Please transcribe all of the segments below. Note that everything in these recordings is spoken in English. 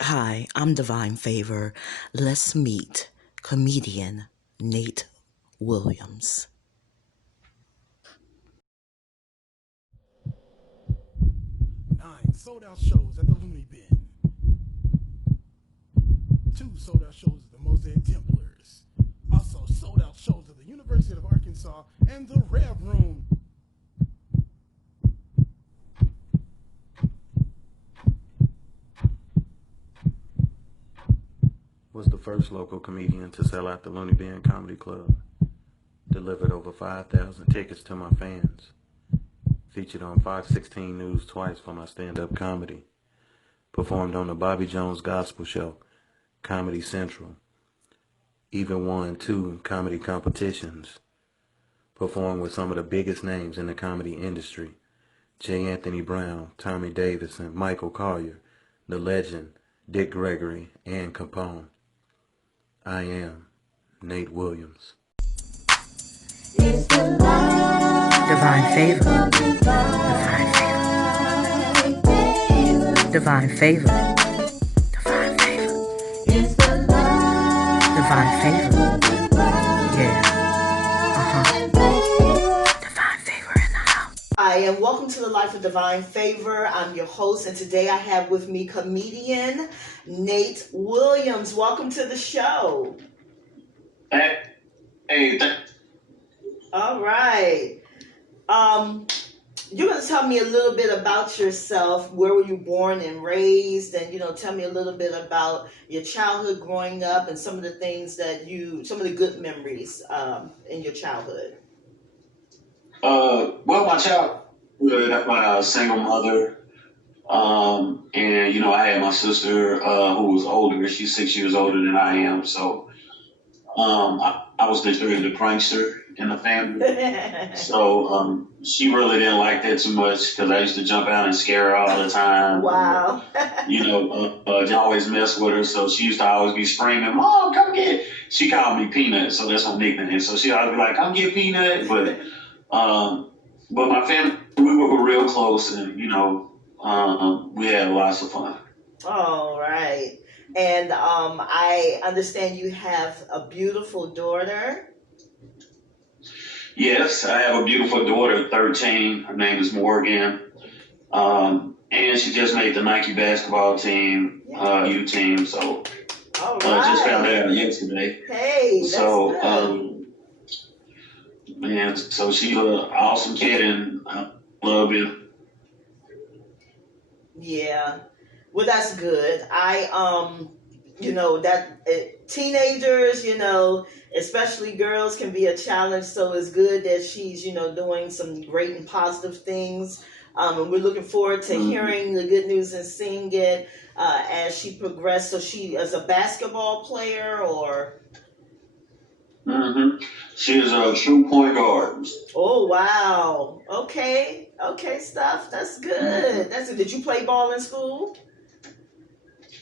Hi, I'm Divine Favor. Let's meet comedian Nate Williams. 9 sold-out shows at the Looney Bin. 2 sold-out shows at the Mosaic Templars. Also sold-out shows at the University of Arkansas and the Rev Room. Was the first local comedian to sell out the Looney Bin Comedy Club. Delivered over 5,000 tickets to my fans. Featured on 516 News twice for my stand-up comedy. Performed on the Bobby Jones Gospel Show, Comedy Central. Even won 2 comedy competitions. Performed with some of the biggest names in the comedy industry. J. Anthony Brown, Tommy Davidson, Michael Colyar, the legend, Dick Gregory, and Capone. I am Nate Williams. Divine Favor. Divine Favor. Divine Favor. Divine Favor. Divine Favor. Yeah. Divine Favor in the house. Hi, and welcome to the Life of Divine Favor. I'm your host, and today I have with me comedian Nate Williams. Welcome to the show. Hey, All right. You're going to tell me a little bit about yourself. Where were you born and raised? And, tell me a little bit about your childhood growing up and some of the things some of the good memories in your childhood. well, my childhood, my single mother, and I had my sister who was older. She's 6 years older than I am, so I was the prankster in the family. So she really didn't like that too much because I used to jump out and scare her all the time. Wow. I always mess with her, so she used to always be screaming, "Mom, come get!" She called me Peanut, so that's her nickname. So she always be like, "Come get Peanut," but my family, we were real close, and we had lots of fun. All right. And I understand you have a beautiful daughter. Yes, I have a beautiful daughter, 13. Her name is Morgan. And she just made the Nike basketball team, U team. So All just found right. out yesterday. Hey, that's So, good. man, so she's an awesome kid, and I love it. Yeah. Well, that's good. Teenagers, especially girls, can be a challenge. So it's good that she's, doing some great and positive things. And we're looking forward to hearing the good news and seeing it as she progressed. So she is a basketball player, or? She is a true point guard. Oh, wow. Okay. Okay, stuff. That's good. That's good. Did you play ball in school?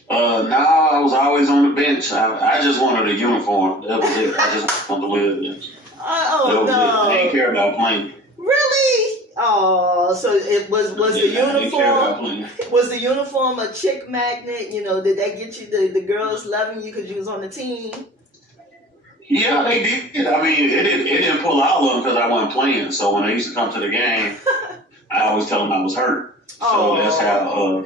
No, I was always on the bench. I just wanted a uniform. That was it. I just wanted to wear the bench. Oh, That was it. I didn't no. care about playing. Really? Oh, so it was the Yeah, I didn't care about uniform? playing. Was the uniform a chick magnet? Did that get you the girls loving you because you was on the team? Yeah, they did. I mean, it didn't pull out of them because I wasn't playing. So when I used to come to the game, I always tell them I was hurt. So that's Oh. how.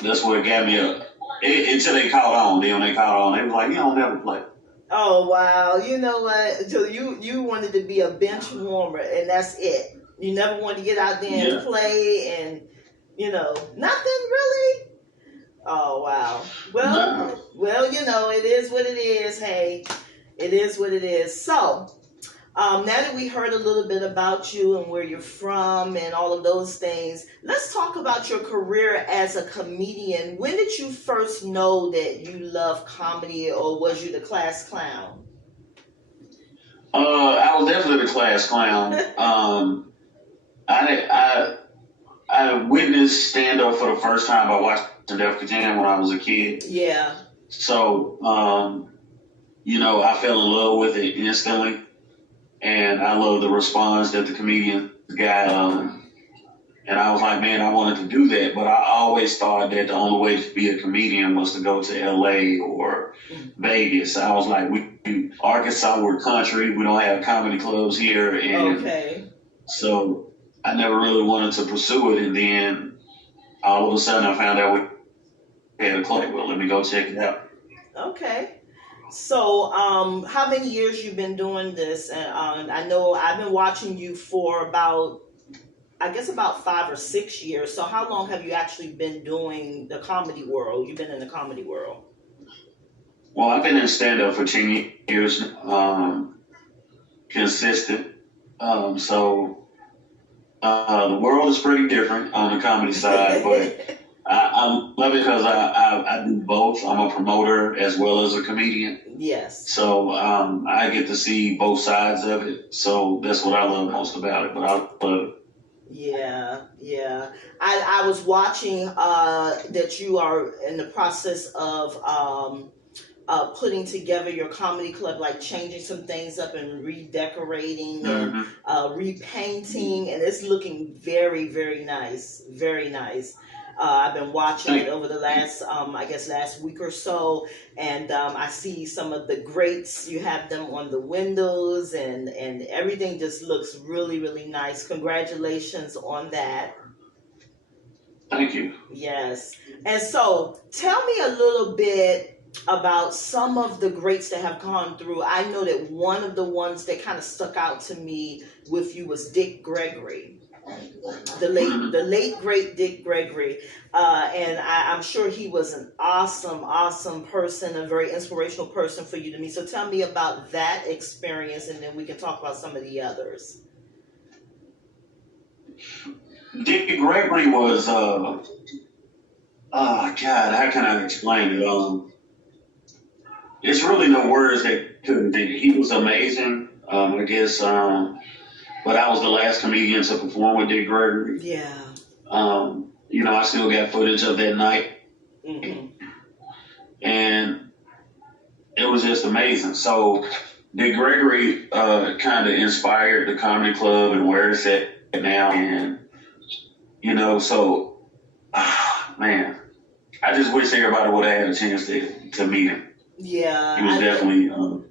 That's what got me up. Until they caught on. Then when they caught on, they was like, "You don't never play." Oh, wow. You know what? So you wanted to be a bench warmer, and that's it. You never wanted to get out there and Yeah. play, and nothing really. Oh, wow. Well, Nah. it is what it is. Hey, it is what it is. So, now that we heard a little bit about you and where you're from and all of those things, let's talk about your career as a comedian. When did you first know that you love comedy, or was you the class clown? I was definitely the class clown. I witnessed stand up for the first time by watching Def Jam when I was a kid. Yeah. So, I fell in love with it instantly, and I love the response that the comedian got. And I was like, man, I wanted to do that, but I always thought that the only way to be a comedian was to go to LA or Vegas. I was like, Arkansas, we're country. We don't have comedy clubs here. And Okay. so I never really wanted to pursue it. And then all of a sudden I found out we had a club. Well, let me go check it out. Okay. So, how many years you been doing this? And I know I've been watching you for about, I guess, about 5 or 6 years. So, how long have you actually been doing the comedy world? You've been in the comedy world. Well, I've been in stand-up for 10 years, consistent. The world is pretty different on the comedy side, but I love it because I do both. I'm a promoter as well as a comedian. Yes. So I get to see both sides of it. So that's what I love most about it. But I love it. Yeah, yeah. I was watching that you are in the process of putting together your comedy club, like changing some things up and redecorating and repainting, and it's looking very, very nice. Very nice. I've been watching it over the last, I guess, last week or so, and I see some of the greats. You have them on the windows, and everything just looks really, really nice. Congratulations on that. Thank you. Yes. And so, tell me a little bit about some of the greats that have gone through. I know that one of the ones that kind of stuck out to me with you was Dick Gregory. The late great Dick Gregory, and I'm sure he was an awesome person, a very inspirational person for you to meet. So tell me about that experience, and then we can talk about some of the others. Dick Gregory was, oh God, how can I explain it? It's really no words that couldn't be. He was amazing. I guess. But I was the last comedian to perform with Dick Gregory. Yeah. I still got footage of that night. Mm-hmm. And it was just amazing. So Dick Gregory kind of inspired the comedy club and where it's at now. And, man, I just wish everybody would have had a chance to meet him. Yeah. He was definitely worth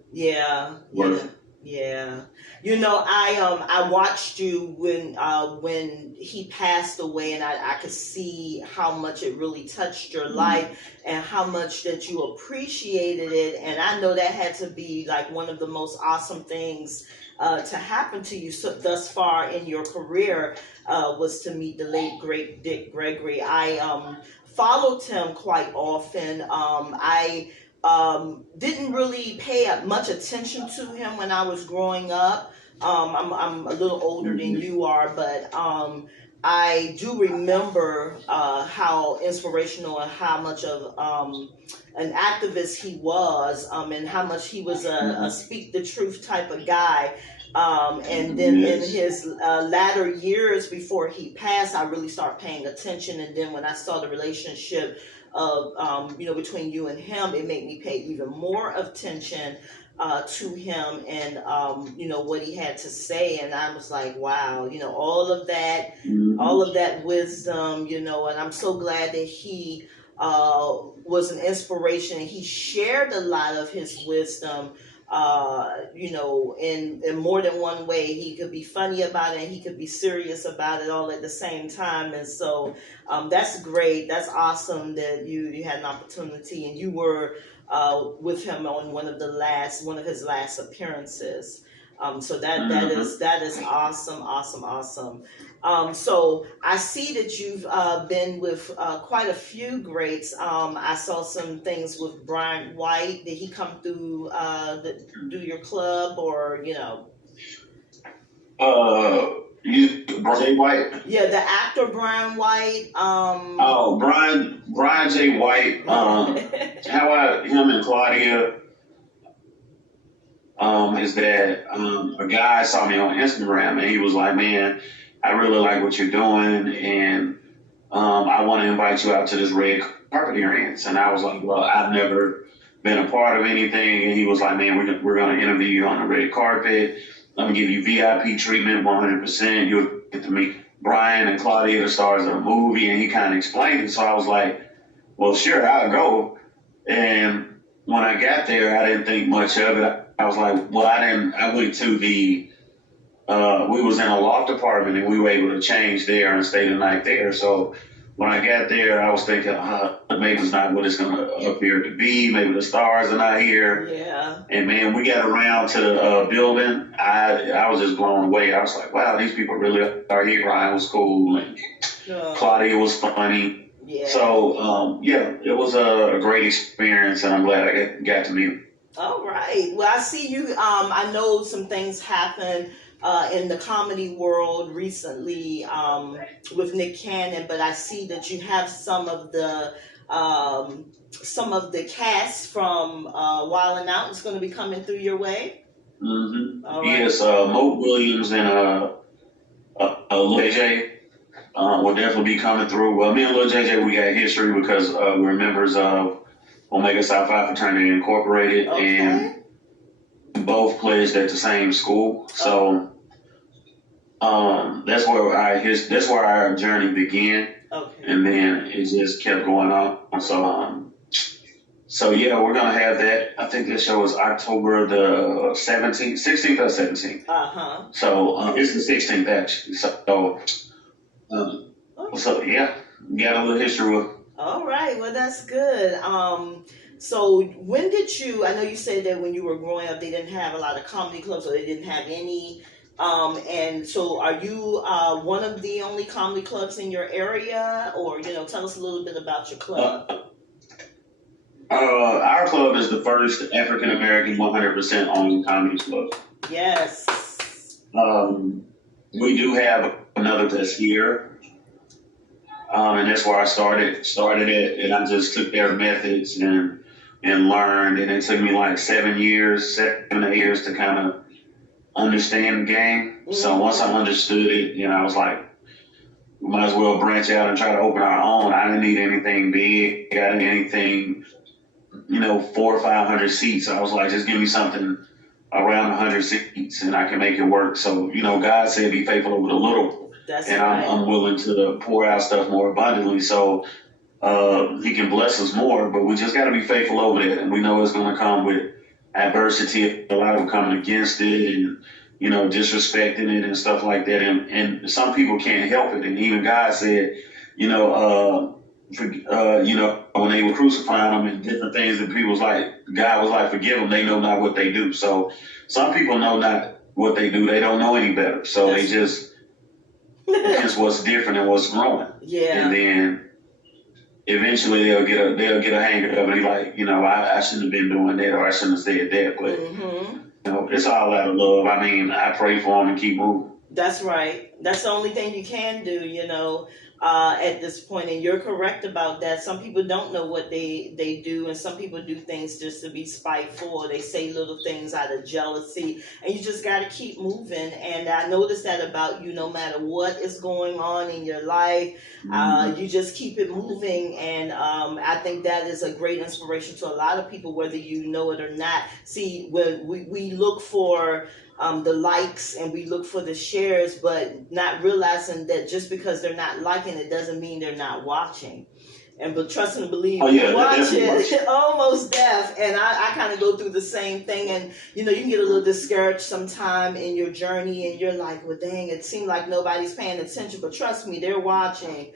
it. Yeah. I watched you when he passed away, and I could see how much it really touched your life and how much that you appreciated it. And I know that had to be like one of the most awesome things to happen to you thus far in your career, was to meet the late great Dick Gregory. I followed him quite often. I didn't really pay much attention to him when I was growing up. I'm a little older than you are, but I do remember how inspirational and how much of an activist he was, and how much he was a speak the truth type of guy. And then in his latter years before he passed, I really started paying attention. And then when I saw the relationship of between you and him, it made me pay even more attention to him and what he had to say. And I was like, wow, all of that wisdom, and I'm so glad that he was an inspiration, and he shared a lot of his wisdom in more than one way. He could be funny about it and he could be serious about it all at the same time. And so that's great. That's awesome that you had an opportunity, and you were with him on one of his last appearances. So that is awesome. So I see that you've been with quite a few greats. I saw some things with Brian White. Did he come through do your club, or Brian J. White. Yeah, the actor Brian White. Brian J. White. Him and Claudia. Is that a guy saw me on Instagram, and he was like, man, I really like what you're doing, and I want to invite you out to this red carpet experience. And I was like, well, I've never been a part of anything. And he was like, man, we're going to interview you on the red carpet. Let me give you VIP treatment, 100%. You'll get to meet Brian and Claudia, the stars of the movie, and he kind of explained it. So I was like, well, sure, I'll go. And when I got there, I didn't think much of it. I was like, well, I went to we was in a loft apartment and we were able to change there and stay the night there. So when I got there, I was thinking, maybe it's not what it's going to appear to be. Maybe the stars are not here. Yeah. And man, we got around to the building. I was just blown away. I was like, wow, these people really are here. Ryan was cool and Claudia was funny. Yeah. So, it was a great experience, and I'm glad I got to meet him. All right. Well, I see you. I know some things happened in the comedy world recently with Nick Cannon, but I see that you have some of the cast from Wild 'N Out is going to be coming through your way. Mm-hmm. All right. Yes, Mo Williams and Lil JJ will definitely be coming through. Well, me and Lil JJ, we got history because we're members of Omega Psi Phi Fraternity Incorporated, Okay. and we both pledged at the same school. So that's where our journey began, Okay. and then it just kept going on. So yeah, we're gonna have that. I think that show is October the 16th or 17th. So it's the 16th actually. So yeah, we got a little history with. All right. Well, that's good. So when did you? I know you said that when you were growing up, they didn't have a lot of comedy clubs, or they didn't have any. And so, are you one of the only comedy clubs in your area, or tell us a little bit about your club? Our club is the first African American 100% owned comedy club. Yes. We do have another that's here. And that's where I started it, and I just took their methods and learned, and it took me like 7 to 8 years to kind of understand the game. Mm-hmm. So once I understood it, I was like, we might as well branch out and try to open our own. I didn't need anything big. I didn't need anything, 400 or 500 seats. I was like, just give me something around 100 seats and I can make it work. So, God said be faithful over the little. That's and right. I'm willing to pour out stuff more abundantly. So he can bless us more, but we just got to be faithful over there. And we know it's going to come with adversity. A lot of them coming against it and, disrespecting it and stuff like that. And some people can't help it. And even God said, when they were crucifying them and different things, and God was like, forgive them. They know not what they do. So some people know not what they do. They don't know any better. So they just, it's what's different and what's growing. Yeah. And then eventually they'll get a hang of it. Like, I shouldn't have been doing that, or I shouldn't have said that. But it's all out of love. I mean, I pray for them and keep moving. That's right. That's the only thing you can do, at this point. And you're correct about that. Some people don't know what they do, and some people do things just to be spiteful, or they say little things out of jealousy, and you just got to keep moving. And I noticed that about you. No matter what is going on in your life, you just keep it moving. And I think that is a great inspiration to a lot of people, whether you know it or not. See, when we look for the likes and we look for the shares, but not realizing that just because they're not liking it doesn't mean they're not watching. But trust and believe, watching, almost deaf. And I kind of go through the same thing. And, you can get a little discouraged sometime in your journey, and you're like, well, dang, it seemed like nobody's paying attention. But trust me, they're watching.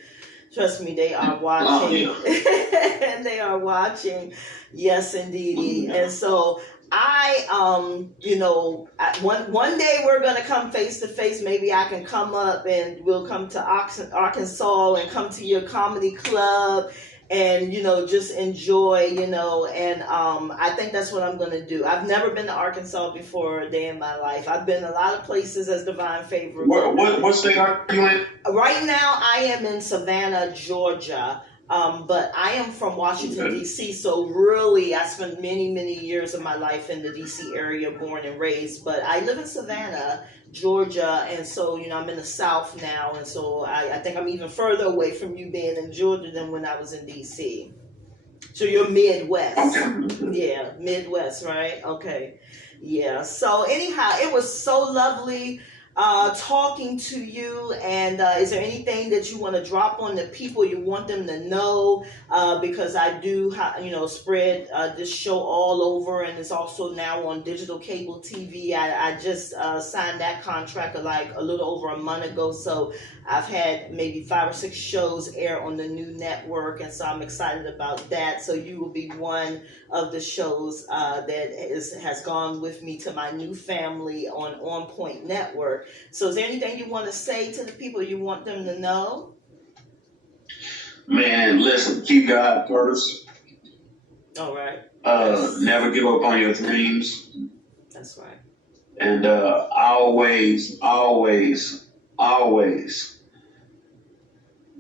Trust me, they are watching. And they are watching. Yes, indeed. And so one day we're going to come face to face. Maybe I can come up and we'll come to Arkansas and come to your comedy club and, just enjoy, and I think that's what I'm going to do. I've never been to Arkansas before a day in my life. I've been a lot of places as Divine Favor. What state are you in? Right now I am in Savannah, Georgia. But I am from Washington, D.C., so really I spent many, many years of my life in the D.C. area, born and raised. But I live in Savannah, Georgia, and so, I'm in the South now, and so I think I'm even further away from you being in Georgia than when I was in D.C. So you're Midwest. Yeah, Midwest, right? Okay. Yeah. So anyhow, it was so lovely talking to you. And is there anything that you want to drop on the people you want them to know? Because I do, spread this show all over, and it's also now on digital cable TV. I just signed that contract like a little over a month ago, so I've had maybe 5 or 6 shows air on the new network, and so I'm excited about that. So you will be one of the shows has gone with me to my new family on Point Network. So is there anything you want to say to the people you want them to know? Man, listen, keep God first. All right. Never give up on your dreams. That's right. And always, always, always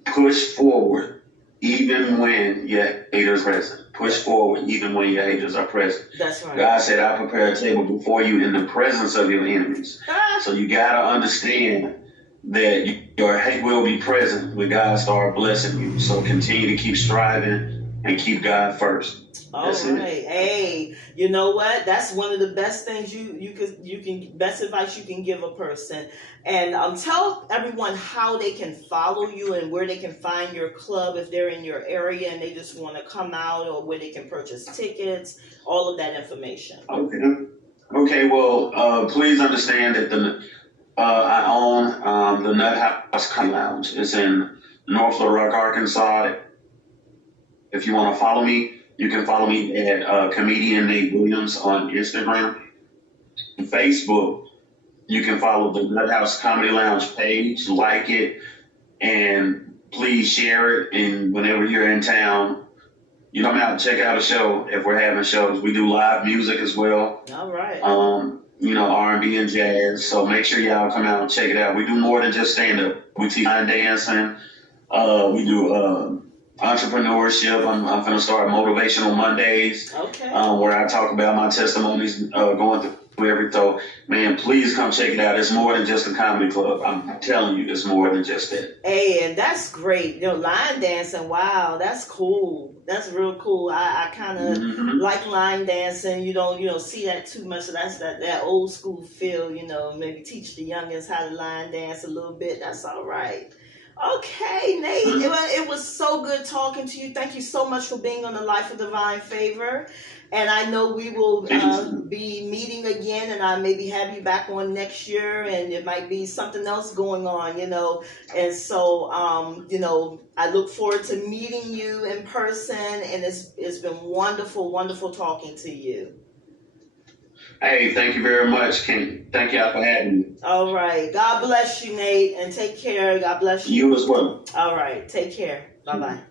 push forward even when your haters are present. Push forward even when your haters are present. That's right. God said, I prepare a table before you in the presence of your enemies. So you got to understand that your hate will be present when God starts blessing you. So continue to keep striving and keep God first. All right. Hey, you know what? That's one of the best things you can best advice you can give a person. And tell everyone how they can follow you and where they can find your club if they're in your area and they just want to come out, or where they can purchase tickets, all of that information. Okay. Well, please understand that I own the Nuthouse Comedy Lounge. It's in North Little Rock, Arkansas. If you want to follow me, you can follow me at comedian Nate Williams on Instagram. On Facebook, you can follow the Nuthouse Comedy Lounge page, like it, and please share it. And whenever you're in town, you come out and check out a show. If we're having shows, we do live music as well. All right. R&B and jazz. So make sure y'all come out and check it out. We do more than just stand up. We teach line dancing. We do entrepreneurship. I'm going to start Motivational Mondays. Okay. Where I talk about my testimonies going through everything. So, man, please come check it out. It's more than just a comedy club. I'm telling you, it's more than just that. Hey, and that's great. Line dancing. Wow, that's cool. That's real cool. I kind of like line dancing. You don't see that too much. So that's that old school feel. Maybe teach the youngins how to line dance a little bit. That's all right. Okay, Nate, it was so good talking to you. Thank you so much for being on the Life of Divine Favor. And I know we will be meeting again, and I maybe have you back on next year, and it might be something else going on, And so, I look forward to meeting you in person, and it's been wonderful, wonderful talking to you. Hey, thank you very much, Ken. Thank y'all for having me. All right. God bless you, Nate, and take care. God bless you. You as well. All right. Take care. Bye-bye.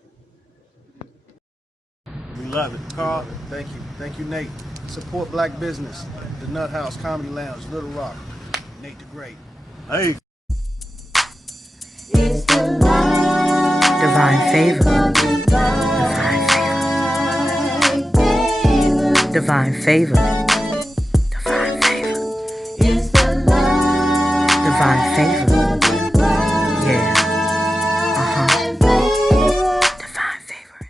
We love it. Carl, thank you. Thank you, Nate. Support black business. The Nuthouse Comedy Lounge, Little Rock. Nate the Great. Hey. It's the Divine Favor. Divine Favor. Divine Favor. Divine Favor. It's the Divine Favor.